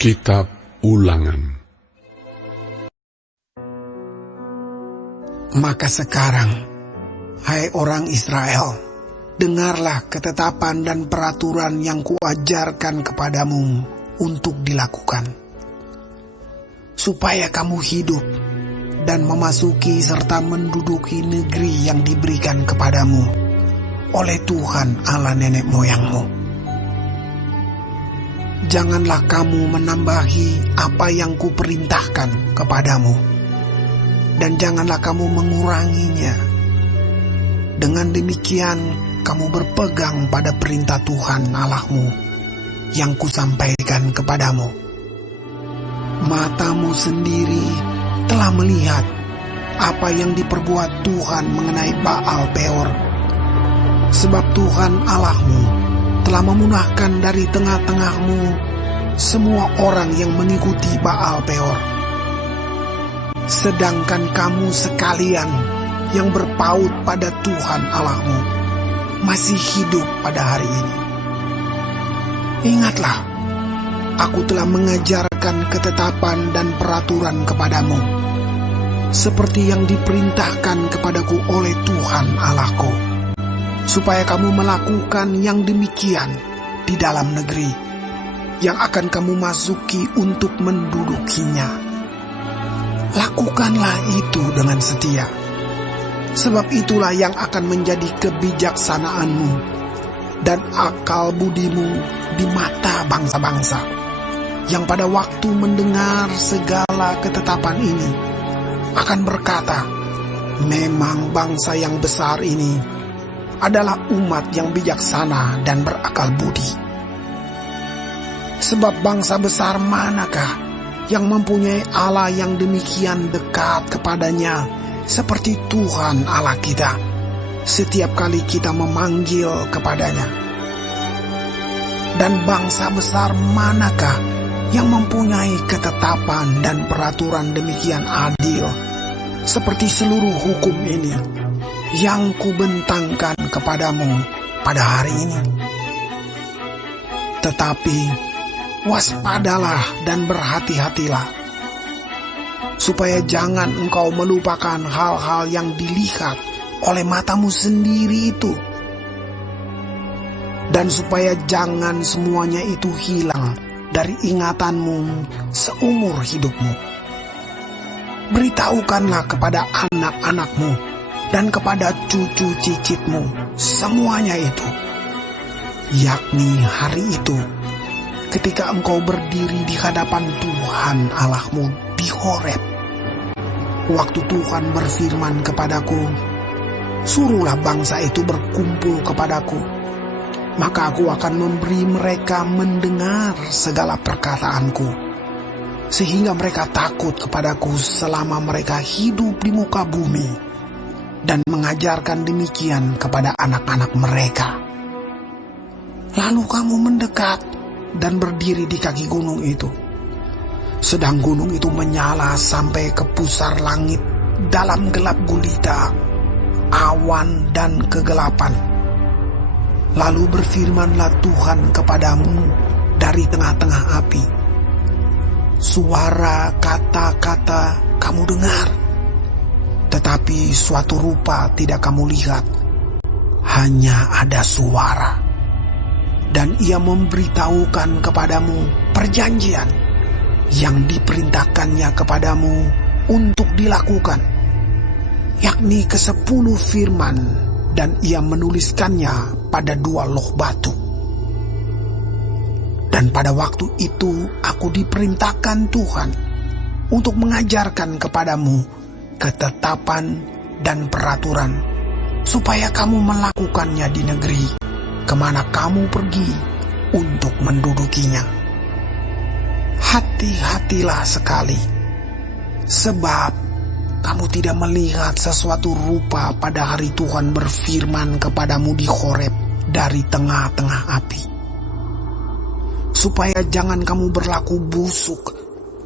Kitab Ulangan. Maka sekarang, hai orang Israel, dengarlah ketetapan dan peraturan yang kuajarkan kepadamu untuk dilakukan, supaya kamu hidup dan memasuki serta menduduki negeri yang diberikan kepadamu oleh Tuhan Allah nenek moyangmu. Janganlah kamu menambahi apa yang kuperintahkan kepadamu, dan janganlah kamu menguranginya. Dengan demikian, kamu berpegang pada perintah Tuhan Allahmu yang kusampaikan kepadamu. Matamu sendiri telah melihat apa yang diperbuat Tuhan mengenai Baal Peor. Sebab Tuhan Allahmu telah memunahkan dari tengah-tengahmu semua orang yang mengikuti Baal Peor. Sedangkan kamu sekalian yang berpaut pada Tuhan Allahmu masih hidup pada hari ini. Ingatlah, aku telah mengajarkan ketetapan dan peraturan kepadamu, seperti yang diperintahkan kepadaku oleh Tuhan Allahku, supaya kamu melakukan yang demikian di dalam negeri yang akan kamu masuki untuk mendudukinya. Lakukanlah itu dengan setia, sebab itulah yang akan menjadi kebijaksanaanmu dan akal budimu di mata bangsa-bangsa, yang pada waktu mendengar segala ketetapan ini akan berkata, memang bangsa yang besar ini adalah umat yang bijaksana dan berakal budi. Sebab bangsa besar manakah yang mempunyai Allah yang demikian dekat kepadanya seperti Tuhan Allah kita setiap kali kita memanggil kepadanya? Dan bangsa besar manakah yang mempunyai ketetapan dan peraturan demikian adil seperti seluruh hukum ini yang kubentangkan kepadamu pada hari ini? Tetapi waspadalah dan berhati-hatilah, supaya jangan engkau melupakan hal-hal yang dilihat oleh matamu sendiri itu, dan supaya jangan semuanya itu hilang dari ingatanmu seumur hidupmu. Beritahukanlah kepada anak-anakmu dan kepada cucu cicitmu semuanya itu, yakni hari itu ketika engkau berdiri di hadapan Tuhan Allahmu di Horeb, waktu Tuhan berfirman kepadaku, suruhlah bangsa itu berkumpul kepadaku, maka aku akan memberi mereka mendengar segala perkataanku, sehingga mereka takut kepadaku selama mereka hidup di muka bumi, dan mengajarkan demikian kepada anak-anak mereka. Lalu kamu mendekat dan berdiri di kaki gunung itu, sedang gunung itu menyala sampai ke pusar langit dalam gelap gulita, awan dan kegelapan. Lalu berfirmanlah Tuhan kepadamu dari tengah-tengah api. Suara kata-kata kamu dengar, tetapi suatu rupa tidak kamu lihat, hanya ada suara. Dan ia memberitahukan kepadamu perjanjian yang diperintahkannya kepadamu untuk dilakukan, yakni ke-10 firman, dan ia menuliskannya pada 2 loh batu. Dan pada waktu itu aku diperintahkan Tuhan untuk mengajarkan kepadamu ketetapan dan peraturan, supaya kamu melakukannya di negeri kemana kamu pergi untuk mendudukinya. Hati-hatilah sekali, sebab kamu tidak melihat sesuatu rupa pada hari Tuhan berfirman kepadamu di Horeb dari tengah-tengah api, supaya jangan kamu berlaku busuk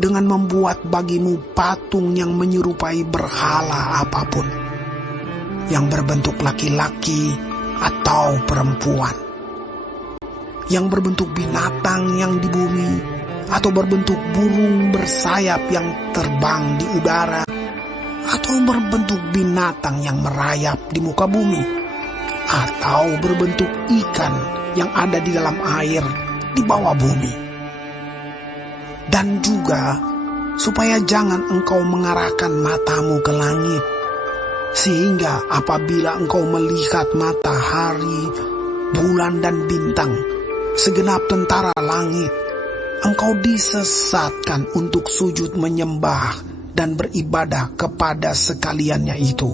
dengan membuat bagimu patung yang menyerupai berhala apapun, yang berbentuk laki-laki atau perempuan, yang berbentuk binatang yang di bumi, atau berbentuk burung bersayap yang terbang di udara, atau berbentuk binatang yang merayap di muka bumi, atau berbentuk ikan yang ada di dalam air di bawah bumi. Dan juga supaya jangan engkau mengarahkan matamu ke langit, sehingga apabila engkau melihat matahari, bulan dan bintang, segenap tentara langit, engkau disesatkan untuk sujud menyembah dan beribadah kepada sekaliannya itu,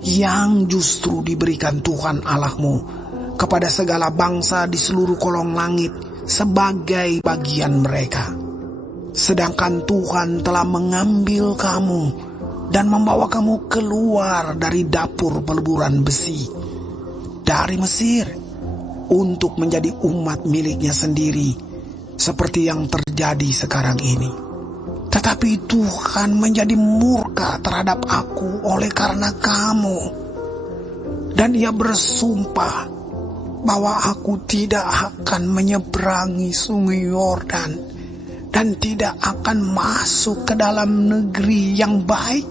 yang justru diberikan Tuhan Allahmu kepada segala bangsa di seluruh kolong langit sebagai bagian mereka. Sedangkan Tuhan telah mengambil kamu dan membawa kamu keluar dari dapur peleburan besi, dari Mesir, untuk menjadi umat miliknya sendiri, seperti yang terjadi sekarang ini. Tetapi Tuhan menjadi murka terhadap aku oleh karena kamu, dan Ia bersumpah bahwa aku tidak akan menyeberangi sungai Yordan dan tidak akan masuk ke dalam negeri yang baik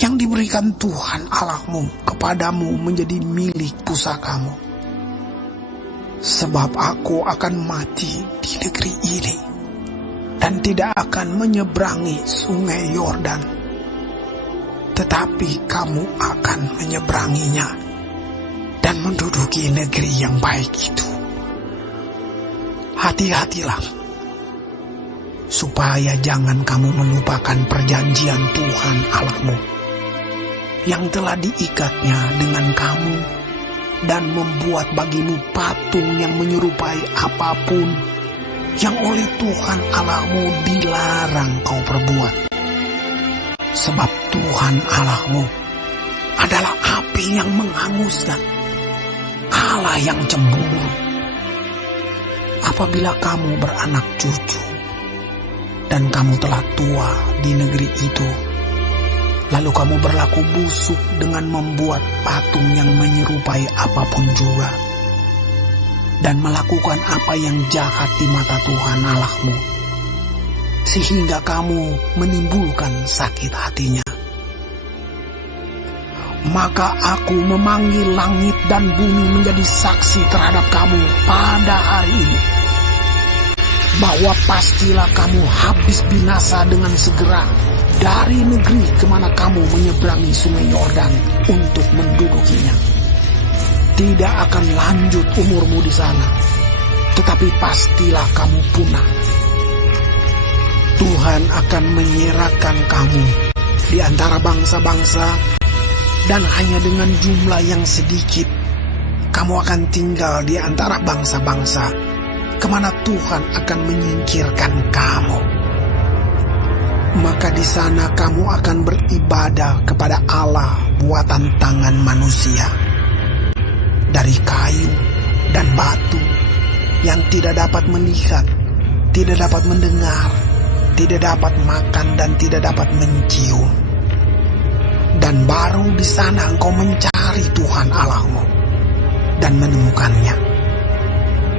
yang diberikan Tuhan Allahmu kepadamu menjadi milik pusakamu. Sebab aku akan mati di negeri ini dan tidak akan menyeberangi sungai Yordan, tetapi kamu akan menyeberanginya dan menduduki negeri yang baik itu. Hati-hatilah, supaya jangan kamu melupakan perjanjian Tuhan Allahmu yang telah diikatnya dengan kamu, dan membuat bagimu patung yang menyerupai apapun yang oleh Tuhan Allahmu dilarang kau perbuat. Sebab Tuhan Allahmu adalah api yang menghanguskan, Allah yang cemburu. Apabila kamu beranak cucu dan kamu telah tua di negeri itu, lalu kamu berlaku busuk dengan membuat patung yang menyerupai apapun juga, dan melakukan apa yang jahat di mata Tuhan Allahmu, sehingga kamu menimbulkan sakit hatinya. Maka aku memanggil langit dan bumi menjadi saksi terhadap kamu pada hari ini, bahwa pastilah kamu habis binasa dengan segera dari negeri kemana kamu menyeberangi sungai Yordan untuk mendudukinya. Tidak akan lanjut umurmu di sana, tetapi pastilah kamu punah. Tuhan akan menyerahkan kamu di antara bangsa-bangsa, dan hanya dengan jumlah yang sedikit kamu akan tinggal di antara bangsa-bangsa kemana Tuhan akan menyingkirkan kamu. Maka di sana kamu akan beribadah kepada Allah buatan tangan manusia, dari kayu dan batu, yang tidak dapat melihat, tidak dapat mendengar, tidak dapat makan, dan tidak dapat mencium. Dan baru di sana engkau mencari Tuhan Allahmu dan menemukannya,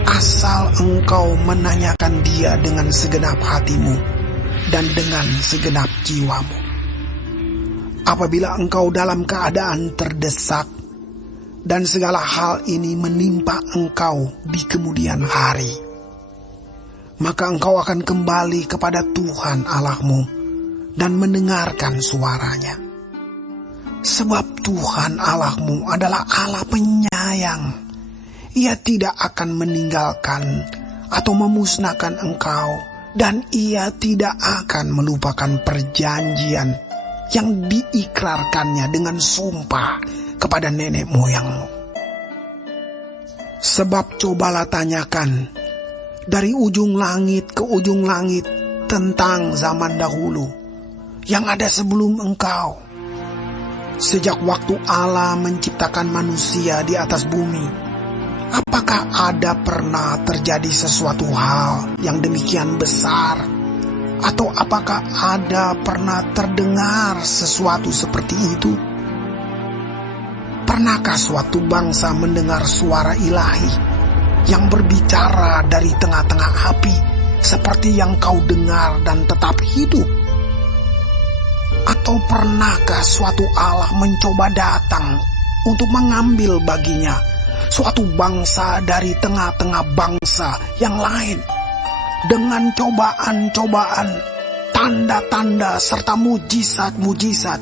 asal engkau menanyakan Dia dengan segenap hatimu dan dengan segenap jiwamu. Apabila engkau dalam keadaan terdesak, dan segala hal ini menimpa engkau di kemudian hari, maka engkau akan kembali kepada Tuhan Allahmu dan mendengarkan suaranya. Sebab Tuhan Allahmu adalah Allah penyayang. Ia tidak akan meninggalkan atau memusnahkan engkau, dan Ia tidak akan melupakan perjanjian yang diikrarkannya dengan sumpah kepada nenek moyangmu. Sebab cobalah tanyakan dari ujung langit ke ujung langit tentang zaman dahulu yang ada sebelum engkau. Sejak waktu Allah menciptakan manusia di atas bumi, apakah ada pernah terjadi sesuatu hal yang demikian besar? Atau apakah ada pernah terdengar sesuatu seperti itu? Pernahkah suatu bangsa mendengar suara ilahi yang berbicara dari tengah-tengah api, seperti yang kau dengar dan tetap hidup? Atau pernahkah suatu Allah mencoba datang untuk mengambil baginya suatu bangsa dari tengah-tengah bangsa yang lain dengan cobaan-cobaan, tanda-tanda serta mujizat-mujizat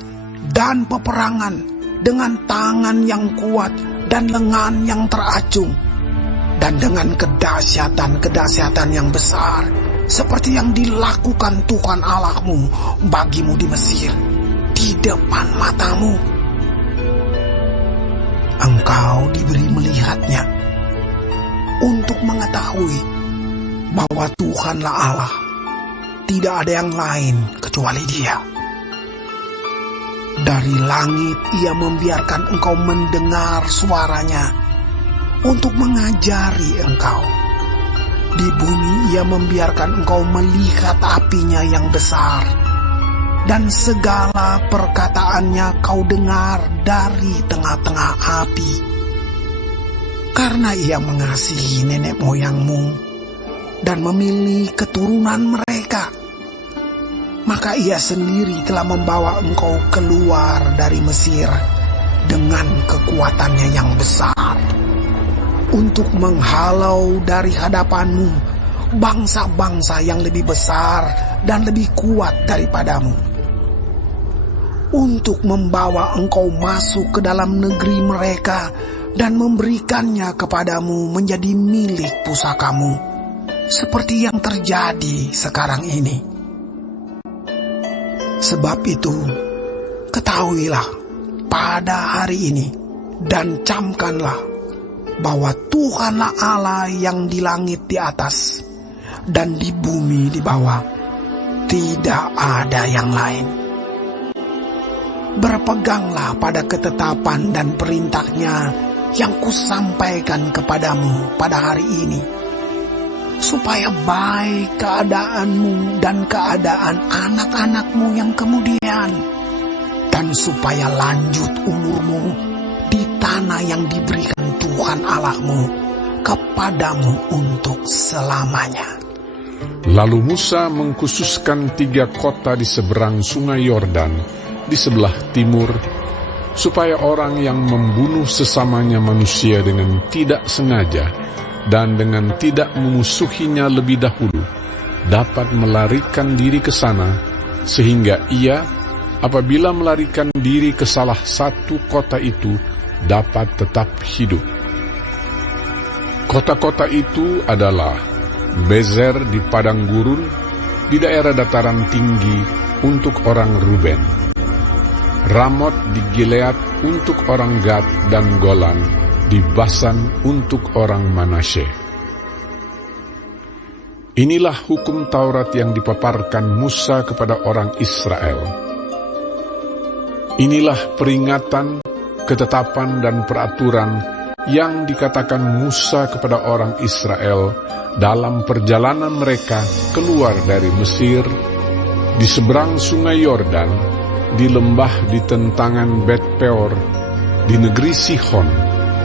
dan peperangan dengan tangan yang kuat dan lengan yang teracung dan dengan kedahsyatan-kedahsyatan yang besar seperti yang dilakukan Tuhan Allahmu bagimu di Mesir, di depan matamu. Engkau diberi melihatnya untuk mengetahui bahwa Tuhanlah Allah, tidak ada yang lain kecuali Dia. Dari langit Ia membiarkan engkau mendengar suaranya untuk mengajari engkau. Di bumi Ia membiarkan engkau melihat apinya yang besar, dan segala perkataannya kau dengar dari tengah-tengah api. Karena Ia mengasihi nenek moyangmu dan memilih keturunan mereka, maka Ia sendiri telah membawa engkau keluar dari Mesir dengan kekuatannya yang besar, untuk menghalau dari hadapanmu bangsa-bangsa yang lebih besar dan lebih kuat daripadamu, untuk membawa engkau masuk ke dalam negeri mereka dan memberikannya kepadamu menjadi milik pusakamu, seperti yang terjadi sekarang ini. Sebab itu, ketahuilah pada hari ini dan camkanlah bahwa Tuhanlah Allah yang di langit di atas dan di bumi di bawah, tidak ada yang lain. Berpeganglah pada ketetapan dan perintahnya yang kusampaikan kepadamu pada hari ini, supaya baik keadaanmu dan keadaan anak-anakmu yang kemudian, dan supaya lanjut umurmu di tanah yang diberikan Tuhan Allahmu kepadamu untuk selamanya. Lalu Musa mengkhususkan 3 kota di seberang sungai Yordan di sebelah timur, supaya orang yang membunuh sesamanya manusia dengan tidak sengaja dan dengan tidak memusuhinya lebih dahulu dapat melarikan diri ke sana, sehingga ia apabila melarikan diri ke salah satu kota itu dapat tetap hidup. Kota-kota itu adalah Bezer di padang gurun di daerah dataran tinggi untuk orang Ruben, Ramot di Gilead untuk orang Gad, dan Golan di Basan untuk orang Manasye. Inilah hukum Taurat yang dipaparkan Musa kepada orang Israel. Inilah peringatan, ketetapan dan peraturan yang dikatakan Musa kepada orang Israel dalam perjalanan mereka keluar dari Mesir, di seberang sungai Yordan, di lembah di tentangan Bet Peor, di negeri Sihon,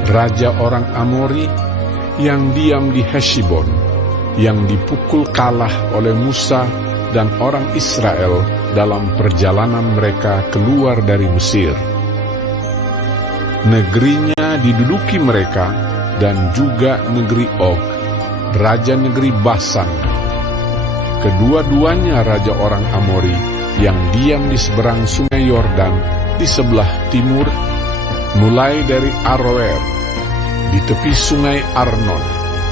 raja orang Amori, yang diam di Heshbon, yang dipukul kalah oleh Musa dan orang Israel dalam perjalanan mereka keluar dari Mesir. Negerinya diduduki mereka, dan juga negeri Og, raja negeri Basan. Kedua-duanya raja orang Amori yang diam di seberang sungai Yordan di sebelah timur, mulai dari Aroer di tepi sungai Arnon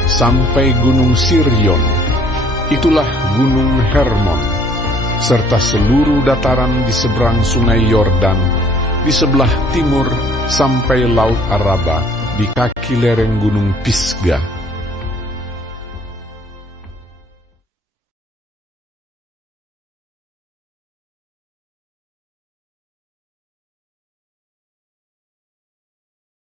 sampai gunung Sirion, itulah gunung Hermon, serta seluruh dataran di seberang sungai Yordan di sebelah timur sampai Laut Araba di kaki lereng gunung Pisga.